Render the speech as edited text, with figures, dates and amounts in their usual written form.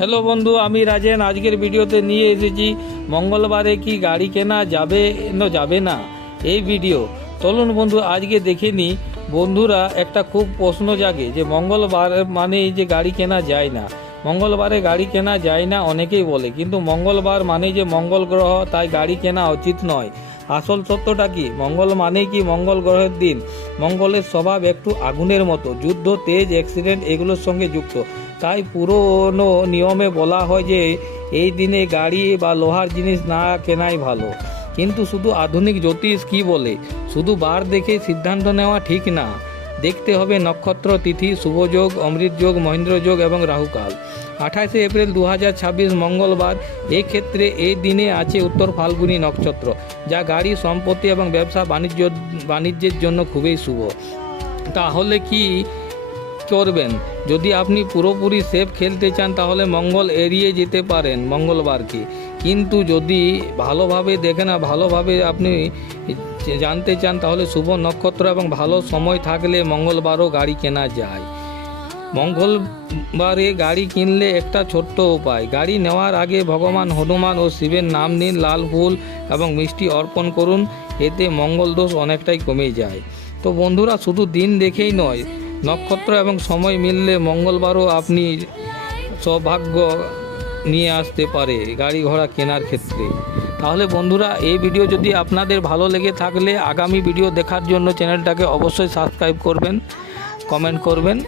Hello বন্ধু, আমি রাজেন। আজকের ভিডিওতে নিয়ে এসেছি মঙ্গলবারে কি গাড়ি কেনা যাবে যাবে না এই ভিডিও। চলুন বন্ধু আজকে দেখে নিই। বন্ধুরা, একটা খুব প্রশ্ন জাগে যে মঙ্গলবার মানে যে গাড়ি কেনা যায় না, মঙ্গলবারে গাড়ি কেনা যায় না অনেকেই বলে, কিন্তু মঙ্গলবার মানে যে মঙ্গল গ্রহ, তাই গাড়ি কেনা উচিত নয়। আসল সত্যটা কি? মঙ্গল মানে কি মঙ্গল গ্রহের দিন। মঙ্গলের স্বভাব একটু আগুনের মতো, যুদ্ধ, তেজ, অ্যাক্সিডেন্ট এগুলোর সঙ্গে যুক্ত। তাই পুরনো নিয়মে বলা হয় যে এই দিনে গাড়ি বা লোহার জিনিস না কেনাই ভালো। কিন্তু শুধু আধুনিক জ্যোতিষ কি বলে? শুধু বার দেখে সিদ্ধান্ত নেওয়া ঠিক না, দেখতে হবে নক্ষত্র, তিথি, শুভযোগ, অমৃত যোগ, মহেন্দ্র যোগ এবং রাহুকাল। 28শে এপ্রিল 2026 মঙ্গলবার। এক্ষেত্রে এই দিনে আছে উত্তর ফাল্গুনী নক্ষত্র, যা গাড়ি, সম্পত্তি এবং ব্যবসা বাণিজ্যের জন্য খুবই শুভ। তাহলে কি করবেন? যদি আপনি পুরোপুরি সেফ খেলতে চান তাহলে মঙ্গল এড়িয়ে যেতে পারেন মঙ্গলবারকে। কিন্তু যদি ভালোভাবে দেখেন না, ভালোভাবে আপনি জানতে চান, তাহলে শুভ নক্ষত্র এবং ভালো সময় থাকলে মঙ্গলবারও গাড়ি কেনা যায়। মঙ্গলবারে গাড়ি কিনলে একটা ছোট্ট উপায়: গাড়ি নেওয়ার আগে ভগবান হনুমান ও শিবের নাম নিন, লাল ফুল এবং মিষ্টি অর্পণ করুন। এতে মঙ্গল দোষ অনেকটাই কমে যায়। তো বন্ধুরা, শুধু দিন দেখেই নয়, নক্ষত্র এবং সময় মিললে মঙ্গলবারও আপনি সৌভাগ্য নিয়ে আসতে পারে গাড়ি ঘোড়া কেনার ক্ষেত্রে। তাহলে বন্ধুরা, এই ভিডিও যদি আপনাদের ভালো লেগে থাকলে আগামী ভিডিও দেখার জন্য চ্যানেলটাকে অবশ্যই সাবস্ক্রাইব করবেন, কমেন্ট করবেন।